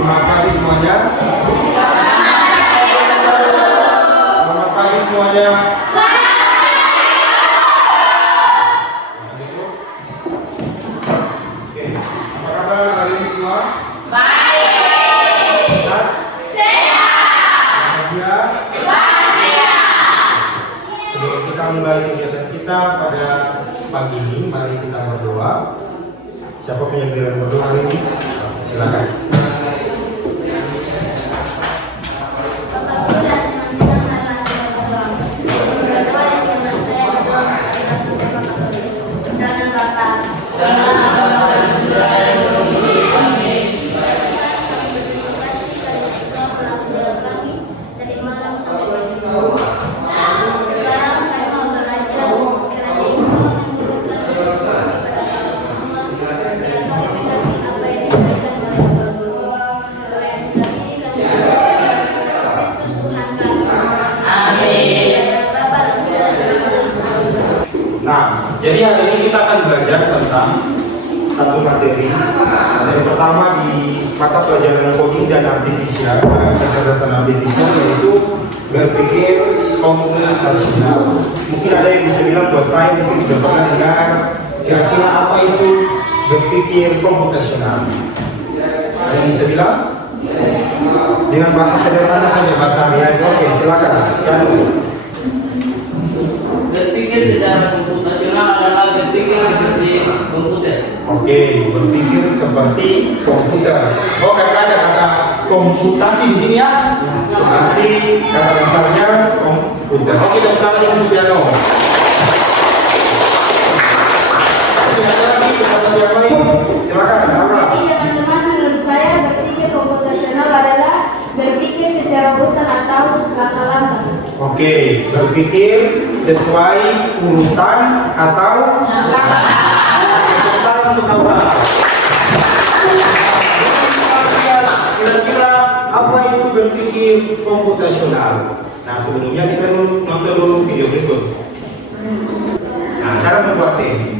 Selamat pagi semuanya. Selamat pagi semuanya. Oke, apa kabar hari ini semua? Baik. Sehat. Bahagia. Sebelum kita mulai kegiatan kita pada pagi ini, mari kita berdoa. Siapa punya pilihan berdoa hari ini? Silakan. Nah, jadi hari ini kita akan belajar tentang satu materi. Yang pertama di mata pelajaran coding dan artifisial, kecerdasan artifisial, yaitu berpikir komputasional. Mungkin ada yang bisa bilang, buat saya mungkin sudah pernah dengar kira-kira apa itu berpikir komputasional. Ada yang bisa bilang? Dengan bahasa sederhana saja, bahasa harian. Oke, silakan. Berpikir secara komputasional adalah berpikir seperti komputer. Oke, berpikir seperti komputer. Oh, ada kata komputasi di sini ya? Nanti kata dasarnya komputer. Oke, tepuk tangan untuk piano. Oke, ada lagi kata yang lain. Silakan, Laura. Teman-teman, menurut saya berpikir komputasional adalah berpikir secara urutan atau langkah-langkah. Oke, berpikir sesuai urutan atau tentang untuk Laura. Kira-kira apa itu berpikir komputasional? Nah, sebelumnya kita nonton dulu video berikut. Nah, cara membuatnya.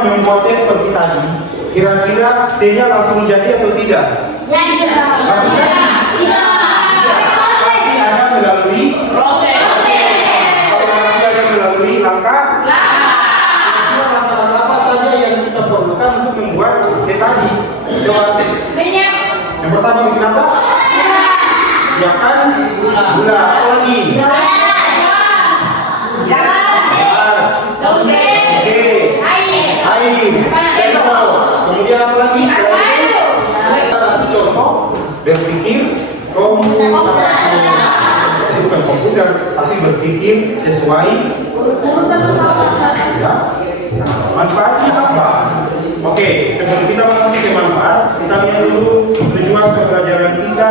Membuatnya seperti tadi, kira-kira D-nya langsung jadi atau tidak? Jadi. Langsung jadi? Pasti ada melalui Proses. kalau pasti ada melalui langkah. Langkah apa saja yang kita perlukan untuk membuat D tadi? Coba. Minyak. Yang pertama bikin apa? Siapkan gula. Apa lagi? Gas. Oke. Air, sendok, kemudian apa lagi? Satu contoh berpikir komputasional. Jadi bukan komputer, tapi berpikir sesuai ya. Nah, manfaatnya apa? Oke, sebelum kita masuk ke manfaat, kita lihat dulu tujuan pembelajaran kita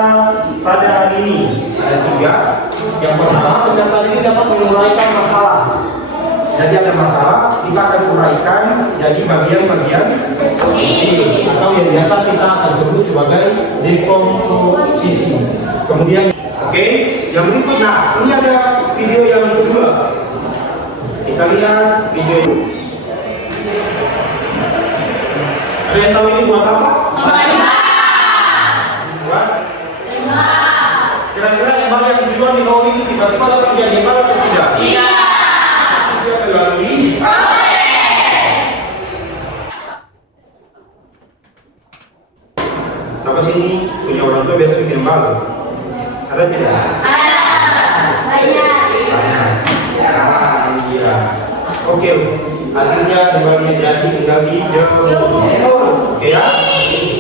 pada hari ini. Ada 3. Yang pertama, peserta ini dapat menguraikan masalah. Jadi ada masalah, kita akan uraikan jadi bagian-bagian kecil atau yang biasa kita akan sebut sebagai dekomposisi. Kemudian, oke, yang berikut, nah ini ada video yang kedua. Kita lihat video ini. Ada yang tahu ini buat apa? Buat? Kira-kira yang bagian tujuan di bawah itu tiba-tiba langsung jadi apa atau tidak? Iya. Melalui sampai sini punya orang tua biasa bikin balon. Ada tidak? Banyak. Iya. Oke. Akhirnya dua-duanya jadi tinggal dijemur. Oke ya.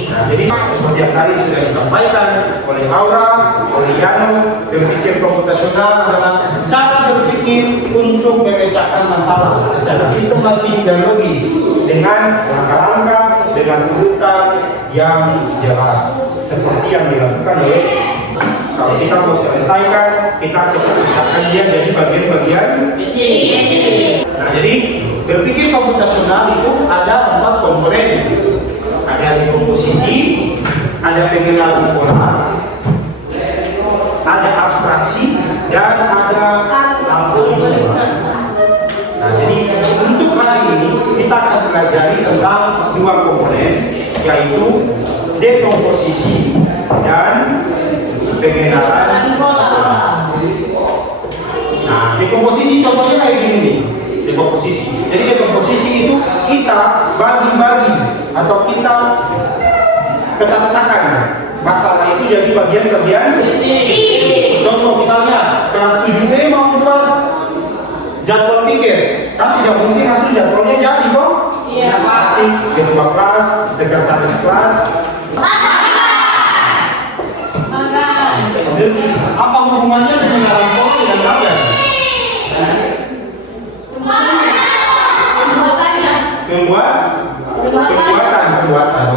Nah, jadi seperti yang tadi sudah disampaikan oleh Aura, oleh Yano, berpikir komputasional adalah cara berpikir untuk memecahkan masalah secara sistematis dan logis dengan langkah-langkah, dengan urutan yang jelas, seperti yang dilakukan oleh. Kalau kita mau selesaikan, kita pecahkan dia jadi bagian-bagian Kecil. Nah, jadi berpikir komputasional itu ada 4 komponen. Ada dekomposisi, ada pengenalan pola, ada abstraksi, dan ada algoritma. mempelajari tentang dua komponen, yaitu dekomposisi dan pengenalan pola. Nah, dekomposisi contohnya kayak gini nih. Dekomposisi. Jadi dekomposisi itu kita bagi-bagi atau kita pecah-pecahkan masalah itu jadi bagian-bagian kecil. Contoh misalnya kelas 7B mau buat jadwal pikir, kan tidak mungkin langsung jadwalnya jadi kok. Iya. Pasti ketua kelas, sekretaris kelas. Apa hubungannya dengan dalam pola dengan bagan? Pembuatan.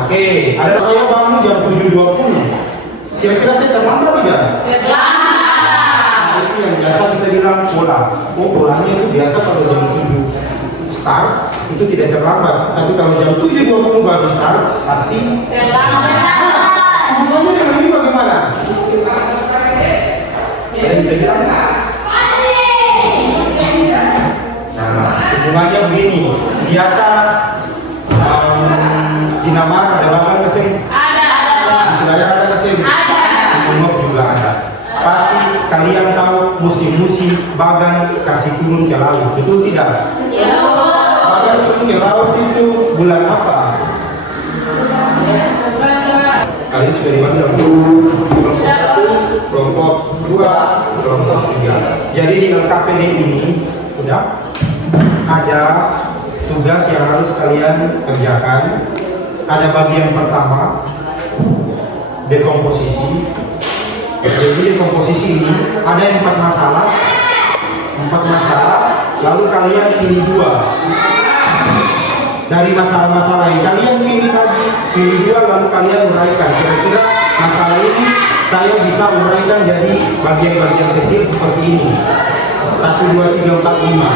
Oke. Ada saya bangun jam 7.20. Kira-kira saya terlambat tidak? Nah, itu yang biasa kita bilang pola. Oh, polanya itu biasa kalau jam 7 start itu tidak terlambat. Tapi kalau jam 7.20 baru start, pasti terlambat. Hubungannya dengan ini bagaimana? Jadi bisa bilang. Nah, hubungannya begini. Biasa dinamar ada bagan kesini? Ada. Di Selayar ada kesini? Ada. Di Punggol juga ada. Pasti kalian tahu musim-musim bagan kasih turun ke laut, betul tidak? Iya. Bagan turun ke laut itu bulan apa? Kalian sudah dibagi dalam kelompok 1, kelompok 2, kelompok 3. Jadi di LKPD ini sudah ada tugas yang harus kalian kerjakan. Ada bagian pertama, dekomposisi. Jadi dekomposisi ini ada 4 masalah, lalu kalian pilih 2. Dari masalah-masalah yang kalian pilih 2, lalu kalian uraikan. Kira-kira masalah ini saya bisa uraikan jadi bagian-bagian kecil seperti ini. 1, 2, 3, 4, 5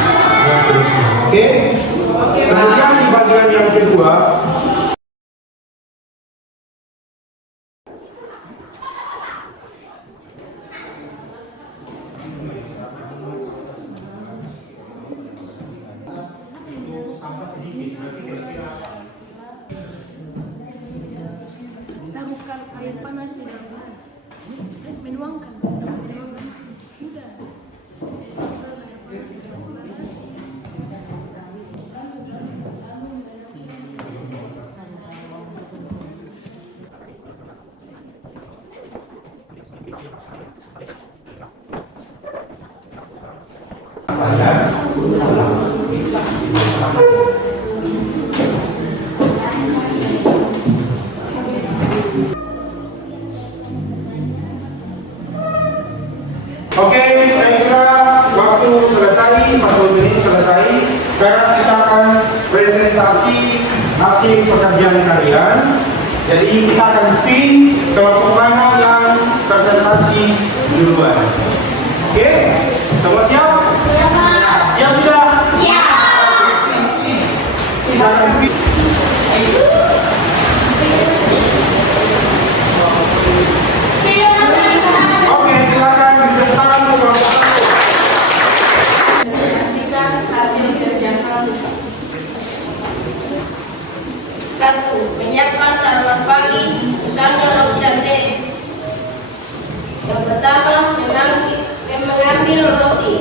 dan seterusnya. Oke? Kemudian di bagian yang kedua, Taburkan air panas di dalam gelas. Menuangkan. Udah. Oke, saya kira waktu selesai, 40 menit selesai. Sekarang kita akan presentasi hasil pekerjaan kalian. Jadi kita akan spin kelompok mana yang presentasi duluan. Oke, semua siap? Siap tidak? Siap. Kita akan spin. Oke, silakan beri tangan untuk kelompok 1. Saksikan hasil kerja kami. 1. Menyiapkan sarapan pagi, misalnya roti dan teh. Yang pertama, mengambil roti,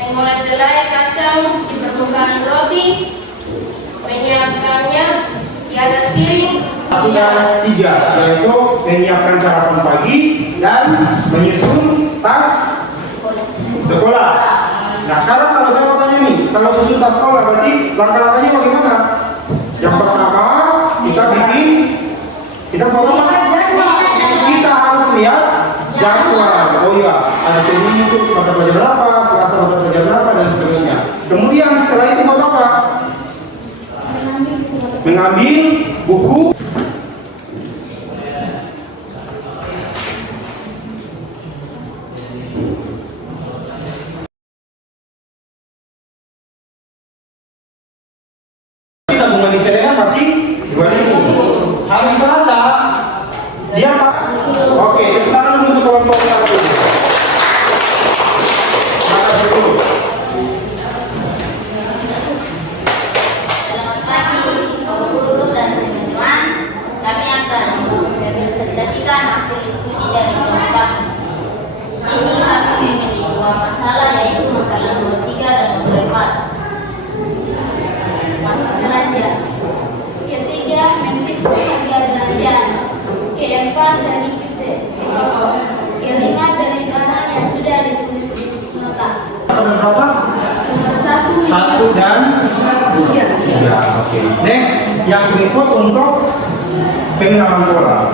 mengolesi selai kacang di permukaan roti, menyiapkannya di atas piring. Ada 3, yaitu menyiapkan sarapan pagi dan menyusun tas sekolah. Nah, sekarang kalau saya mau tanya nih, kalau susun tas sekolah berarti langkah-langkahnya bagaimana? Yang pertama, kita buat apa? Kita harus lihat jadwal. Oh iya, ada Senin itu mata pelajaran berapa, Selasa mata pelajaran berapa dan seterusnya. Kemudian setelah itu buat apa? Mengambil buku. Tabungan di celengan masih 2.000. Hari Selasa dia tak. Oke, kita akan untuk kelompok 1. Selamat pagi. menuliskan hasil diskusi dari kelompok kami. Di sini kami memilih dua masalah, yaitu masalah nomor 3 dan nomor 4. Belanja. Ketiga, menghitung harga belanjaan. Keempat, dari toko. Kelima, dari barang yang sudah ditulis di nota. Nomor berapa? Nomor 1, 1 dan 3. 3. Oke. Next, yang berikut untuk pengenalan pola.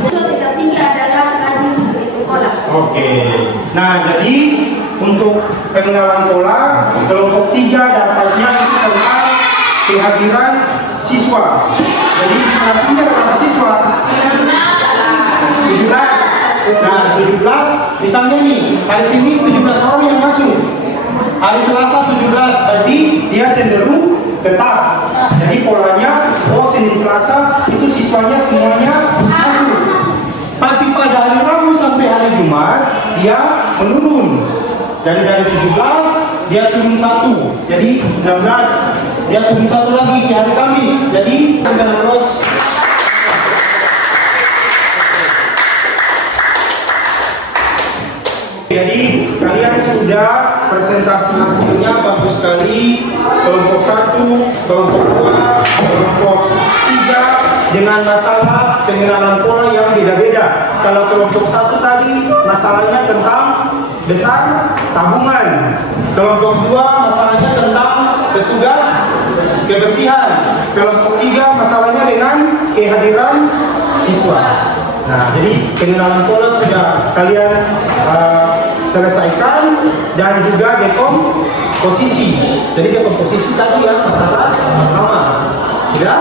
Besok tidak tinggi adalah rajin di sekolah. Oke. Nah, jadi untuk pengenalan pola, kelompok 3 dapatnya itu tentang kehadiran siswa. Jadi kelasnya berapa siswa? 17. Nah, 17 misalnya nih, hari Senin 17 orang yang masuk. Hari Selasa 17, berarti dia cenderung tetap. Jadi polanya, oh Senin Selasa itu siswanya semuanya masuk. Tapi pada hari Rabu sampai hari Jumat dia menurun. Dari 17 dia turun 1, jadi 16. Dia turun 1 lagi di hari Kamis. Jadi akan lolos. Jadi kalian sudah presentasi hasilnya bagus sekali. Kelompok 1, kelompok 2, kelompok 3 dengan masalah pengenalan pola yang beda-beda. Kalau kelompok 1 tadi masalahnya tentang besar tabungan. Kelompok 2 masalahnya tentang petugas kebersihan. Kelompok 3 masalahnya dengan kehadiran siswa. Nah, jadi pengenalan pola sudah kalian selesaikan dan juga dekomposisi. Jadi dekomposisi tadi ya masalah pertama. Sudah?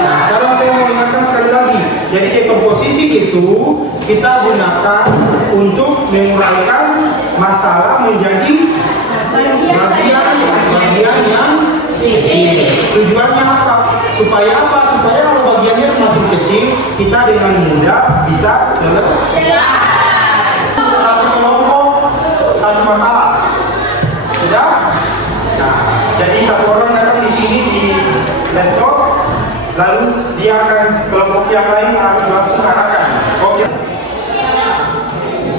Nah, sekarang saya mau ingatkan sekali lagi. Jadi dekomposisi itu kita gunakan untuk menguraikan masalah menjadi bagian yang kecil. Tujuannya apa? Supaya apa? Supaya kalau bagiannya semakin kecil, kita dengan mudah bisa selesai. Satu kelompok, satu masalah. Sudah? Nah, jadi satu orang datang di sini di laptop, lalu dia akan kelompok yang lain langsung arahkan. Oke.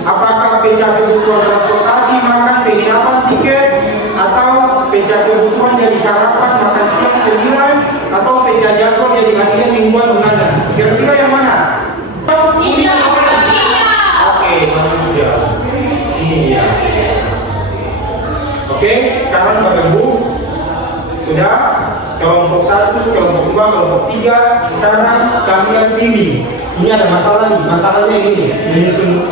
Apakah pecah kebutuhan transportasi, makan, penginapan, tiket, atau pecah kebutuhan jadi sarapan, makan siang, cemilan, atau pecah jadwal jadi hadiah mingguan bulanan? Kira-kira yang mana? Oke, manusia. Ini dia. Oke, sekarang Bapak Ibu sudah kelompok 1, kelompok 2, kelompok 3. Sekarang kalian pilih. Ini ada masalah nih. Masalahnya ini menyusun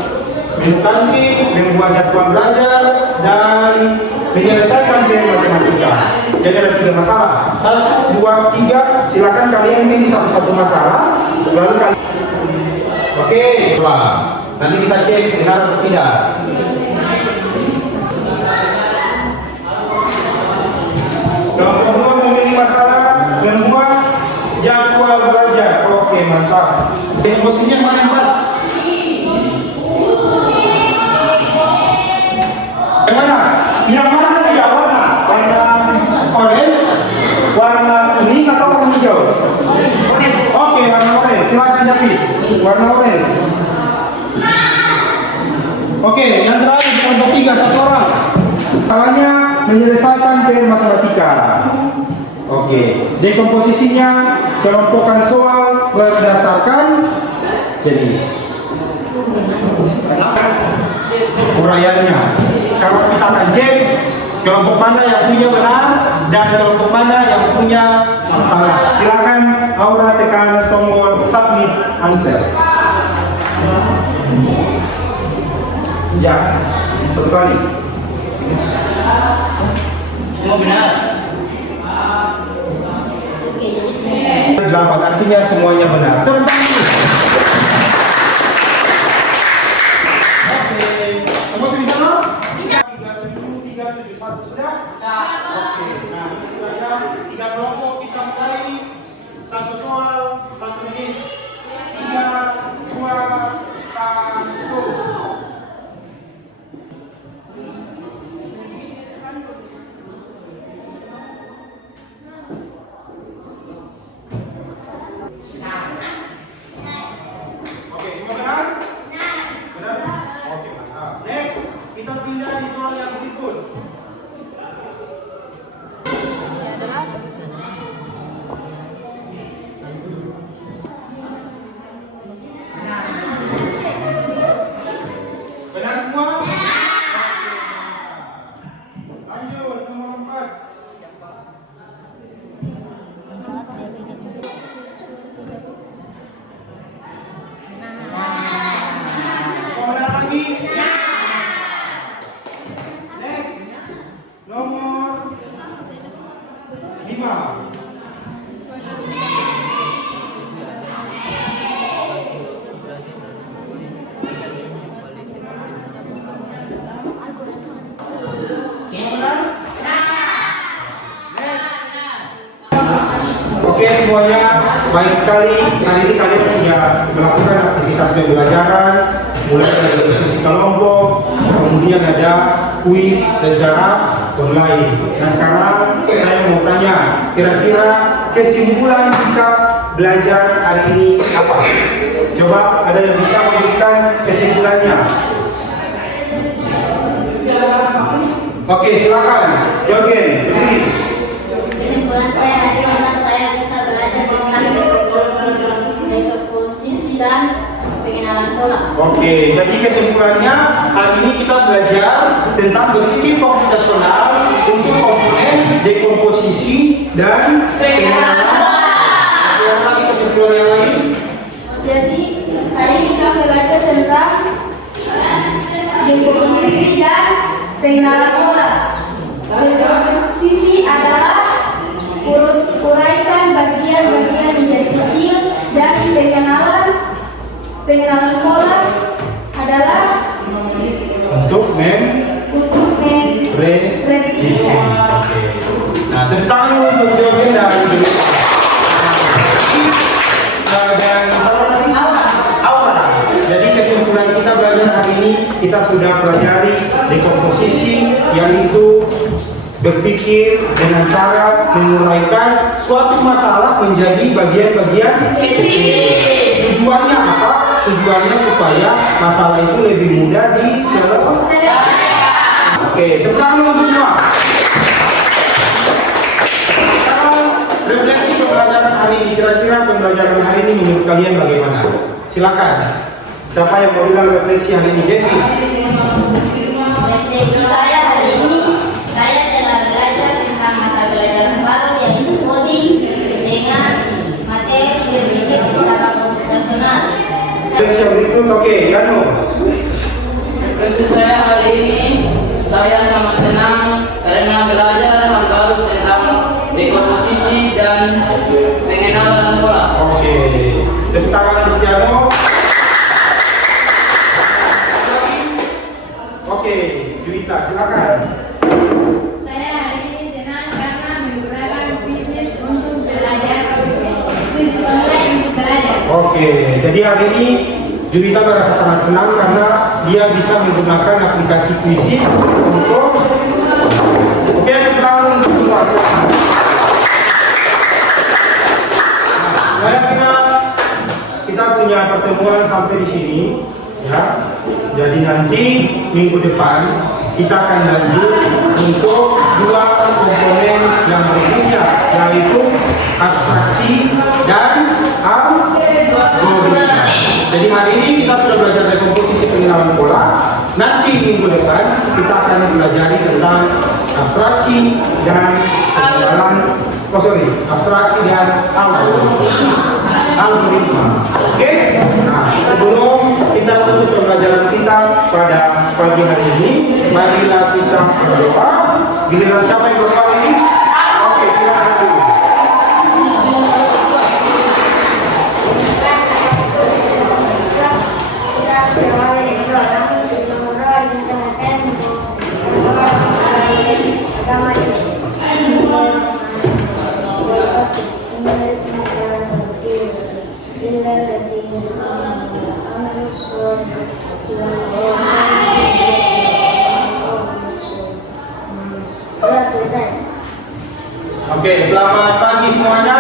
menu kantin, membuat jadwal belajar, dan menyelesaikan PR matematika. Jadi ada 3 masalah. 1, 2, 3. Silakan kalian pilih satu-satu masalah. Lalu kalian. Oke, nanti kita cek benar atau tidak. Kelompok 2 memilih masalah membuat jadwal belajar. Oke, mantap. Posisinya mana yang pas? Yang mana? Yang mana saja warna? Warna orange, warna kuning atau warna hijau? Oke, warna orange. Silakan David. Warna orange. Oke, yang terakhir kelompok 3, 1 orang. Masalahnya menyelesaikan PR matematika. Oke, dekomposisinya kelompokan soal berdasarkan jenis. Uraiannya. Sekarang kita akan cek kelompok mana yang punya benar dan kelompok mana yang punya salah. Silakan Aura tekan tombol submit answer. Ya, satu kali. Semua benar. 8 artinya semuanya benar. Tepuk tangan. Oke, kamu sudah bisa? Bisa. 371 sudah? Oke. Nah, istilahnya 3 kelompok kita mulai 1 soal 1 menit. 3, 2, 1. Oke semuanya, baik sekali. Hari ini kalian sudah melakukan aktivitas pembelajaran, mulai dari diskusi kelompok, kemudian ada kuis secara online. Nah sekarang saya mau tanya, kira-kira kesimpulan kita belajar hari ini apa? Coba ada yang bisa memberikan kesimpulannya? Oke, silakan. Jogen, berdiri. Kesimpulan saya hari ini saya bisa belajar tentang dekomposisi dan pengenalan pola. Oke, jadi kesimpulannya hari ini kita belajar tentang berpikir komputasional untuk komponen dekomposisi dan pengenalan pola. Oke, apa lagi kesimpulan yang lain? Jadi hari ini kita belajar tentang dekomposisi dan pengenalan pola. Dekomposisi adalah uraikan bagian-bagian menjadi kecil, dan pengenalan pola adalah Untuk merevisi. Oke. Nah, tentang untuk Jogen dan dan salah tadi aura. Jadi kesimpulan kita belajar hari ini, kita sudah pelajari dekomposisi, yaitu berpikir dengan cara menguraikan suatu masalah menjadi bagian-bagian kecil. Tujuannya apa? Tujuannya supaya masalah itu lebih mudah diselesaikan. Oke, tepuk tangan untuk semua. Sekarang refleksi pembelajaran hari ini. Kira-kira pembelajaran hari ini menurut kalian bagaimana? Silakan. Siapa yang mau bilang refleksi hari ini? Devi. Refleksi saya hari ini, saya telah belajar tentang mata pelajaran baru yaitu coding dengan materi berpikir secara komputasional. Refleksi yang berikut, oke, Yano. Refleksi saya hari ini, saya sangat senang karena belajar hal baru tentang dekomposisi dan pengenalan pola. Oke, tepuk tangan untuk Yano. Oke, Juwita, silakan. Saya hari ini senang karena menggunakan kuisis untuk belajar, kuisis online untuk belajar. Oke, jadi hari ini Juwita merasa sangat senang karena dia bisa menggunakan aplikasi kuisis untuk. Oke, tepuk tangan untuk semua, silakan. Nah, kita punya pertemuan sampai di sini, ya. Jadi nanti minggu depan kita akan lanjut untuk dua komponen yang berikutnya, yaitu abstraksi dan algoritma. Jadi hari ini kita sudah belajar dekomposisi pengenalan pola. Nanti minggu depan kita akan belajar tentang abstraksi dan pengenalan, abstraksi dan algoritma. Oke? Nah, sebelum kita tutup pembelajaran kita pada pagi hari ini, marilah kita berdoa. Giliran siapa yang berdoa ini? Oke, silakan dulu. Oke, selamat pagi semuanya.